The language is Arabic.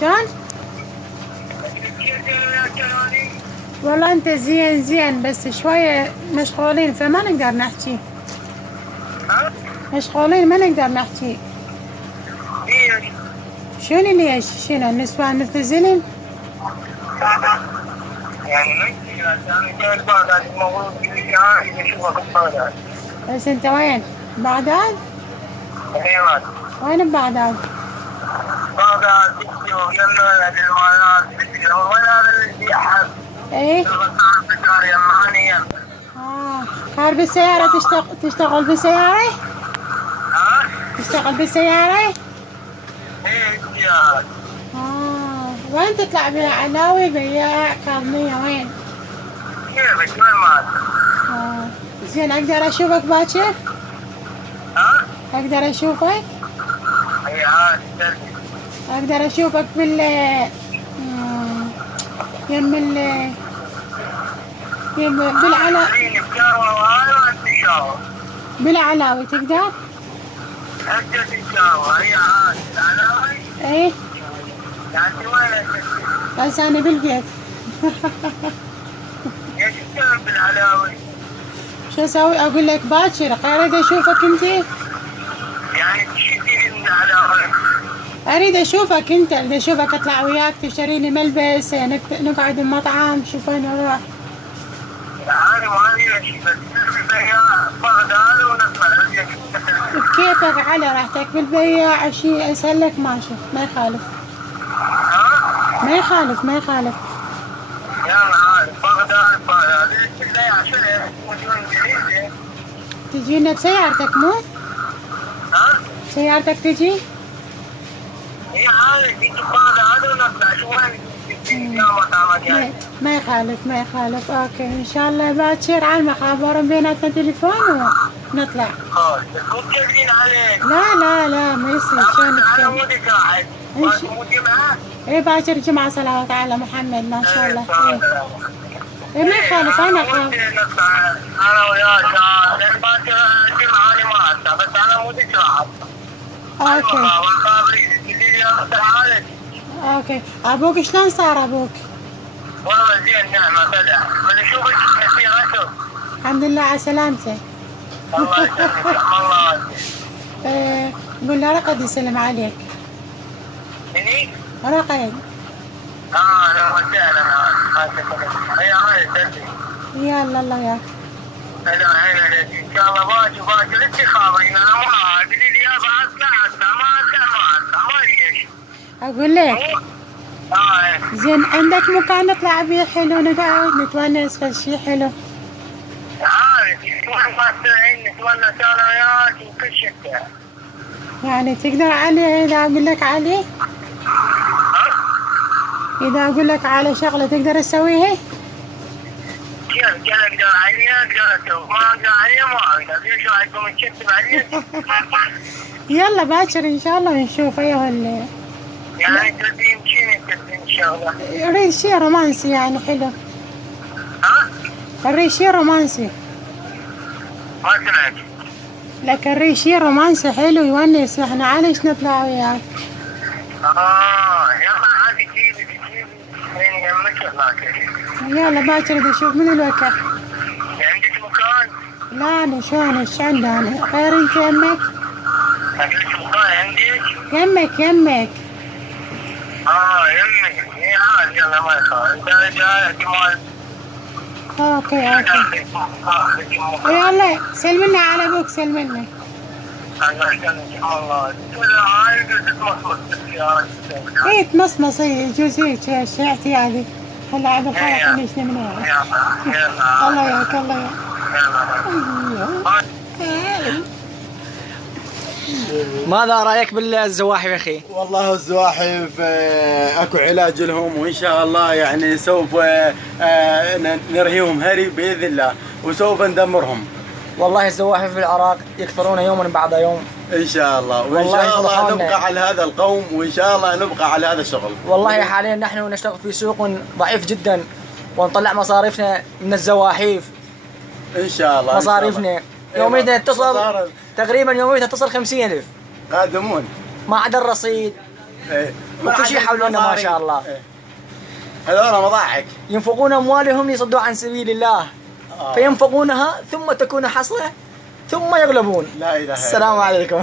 شلون؟ والله انت زين زين بس شوية مشغولين فما نقدر نحكي. مشغولين ما نقدر نحكي. ليش؟ شنو ليش؟ شنو النسوان مثل زلم؟ يعني ممكن انا جاي البغداد المفروض اني اشوفك ببغداد. بس انت وين؟ بغداد؟ ايوه وين ببغداد؟ بغداد فيديو يلا الامارات فيديو ولا اللي احد. ايه؟ البكار يماني صار بالسيارة تشتغل بالسيارة؟ ها؟ تشتغل بالسيارة؟ ايه يا وين تطلع بيها علاوي بياع كاظمية وين؟ كيفك وين ما زين اقدر اشوفك باكر؟ ها؟ اقدر اشوفك؟ اي عادي اقدر اشوفك بالعلاوي تقدر؟ أنت تشاور هي عادي العلاوي؟ ايه؟ يعني وين بس انا بالبيت. ايش تسوي بالعلاوي؟ شو اسوي؟ اقول لك باكر اريد اشوفك انت. يعني تشتري من العلاوي؟ اريد اشوفك انت، اريد اشوفك اطلع وياك تشتري لي ملبس نقعد بمطعم شوف وين نروح. يعني ما ليش بس بغداد ونطلع بكيفك على راحتك بالبياع شيء اسهل لك ماشي ما يخالف. ها؟ ما يخالف ما يخالف. يلا عارف بغداد كله عشان تجينا بسيارتك مو؟ ها؟ سيارتك تجي؟ هي عارف انت بغداد ونطلع شو وين ما يخالف ما يخالف. اوكي ان شاء الله باكر على المخابر بيناتنا تليفون ونطلع. خلاص مو تقدرين عليك. لا ما يصير. شلونك؟ انا مودك راحت مو جمعة؟ ايه باكر جمعة صلوات على محمد ما شاء الله. ايه ما يخالف انا خالف. انا وياك لان باكر جمعة انا ما اطلع بس انا مودك راحت. اوكي تعالي. اوكي ابوك شلون صار ابوك؟ والله زين نعمة طلع من اشوفك كثير اشوف. الحمد لله على سلامته. الله يسلمك الله ايه قول له رقد يسلم عليك. مني؟ رقد. انا وسهلا هي هاي تدري. يلا الله ياك. هلا ان شاء الله باكر انت خابرين انا ما ادري لي بعد ساعة ما ليش. اقول لك زين عندك مكان نطلع بيه حلو نقعد نتونس في شيء حلو. عارف وين ما تطلعين نتونس انا وياك وكل شيء. يعني تقدر عليه اذا اقول لك عليه؟ اذا اقول لك على شغله تقدر تسويها؟ كيف اقدر عليها اقدر اسوي ما اقدر عليها ما اقدر. ليش رايكم نكتب عليك؟ يلا باكر ان شاء الله نشوف ايوه يعني تبي يمكن ان شاء الله. اريد شيء رومانسي يعني حلو. ها؟ اريد شيء رومانسي. ما سمعت. لك اريد شيء رومانسي حلو يونس احنا عليش نطلع وياك. يلا عادي جيبي من يمك هناك. يلا باكر بدي اشوف من الوقت. عندك مكان؟ لا انا شلون ايش عندي انا غير انت يمك؟ عندك مكان عندك؟ يمك يمك هي عادي يلا ما يخالف انت جاي احتمال. اوكي يلا سلمنا على ابوك سلمنا. الله يسلمك الله كل هاي تتمصمص بالسيارة. ايه تمصمص يجوز هيك شيء اعتيادي. هلا عاد خلاص ليش نمنع. يلا الله ياك الله ياك. ماذا رايك بالزواحف يا اخي؟ والله الزواحف اكو علاج لهم وان شاء الله يعني سوف نرهيهم هري باذن الله وسوف ندمرهم. والله الزواحف في العراق يكثرون يوما بعد يوم ان شاء الله وان شاء الله نبقى على هذا القوم وان شاء الله نبقى على هذا الشغل. والله حاليا نحن نشتغل في سوق ضعيف جدا ونطلع مصاريفنا من الزواحف. ان شاء الله مصاريفنا يوميا تصل تقريبا يوميا تصل 50,000 قادمون ما عدا الرصيد إيه. وكل شيء حولنا ما مصاري. شاء الله. إيه. هذول مضاعك. ينفقون أموالهم ليصدوا عن سبيل الله فينفقونها ثم تكون حصلة ثم يغلبون. لا إله إلا السلام عليكم.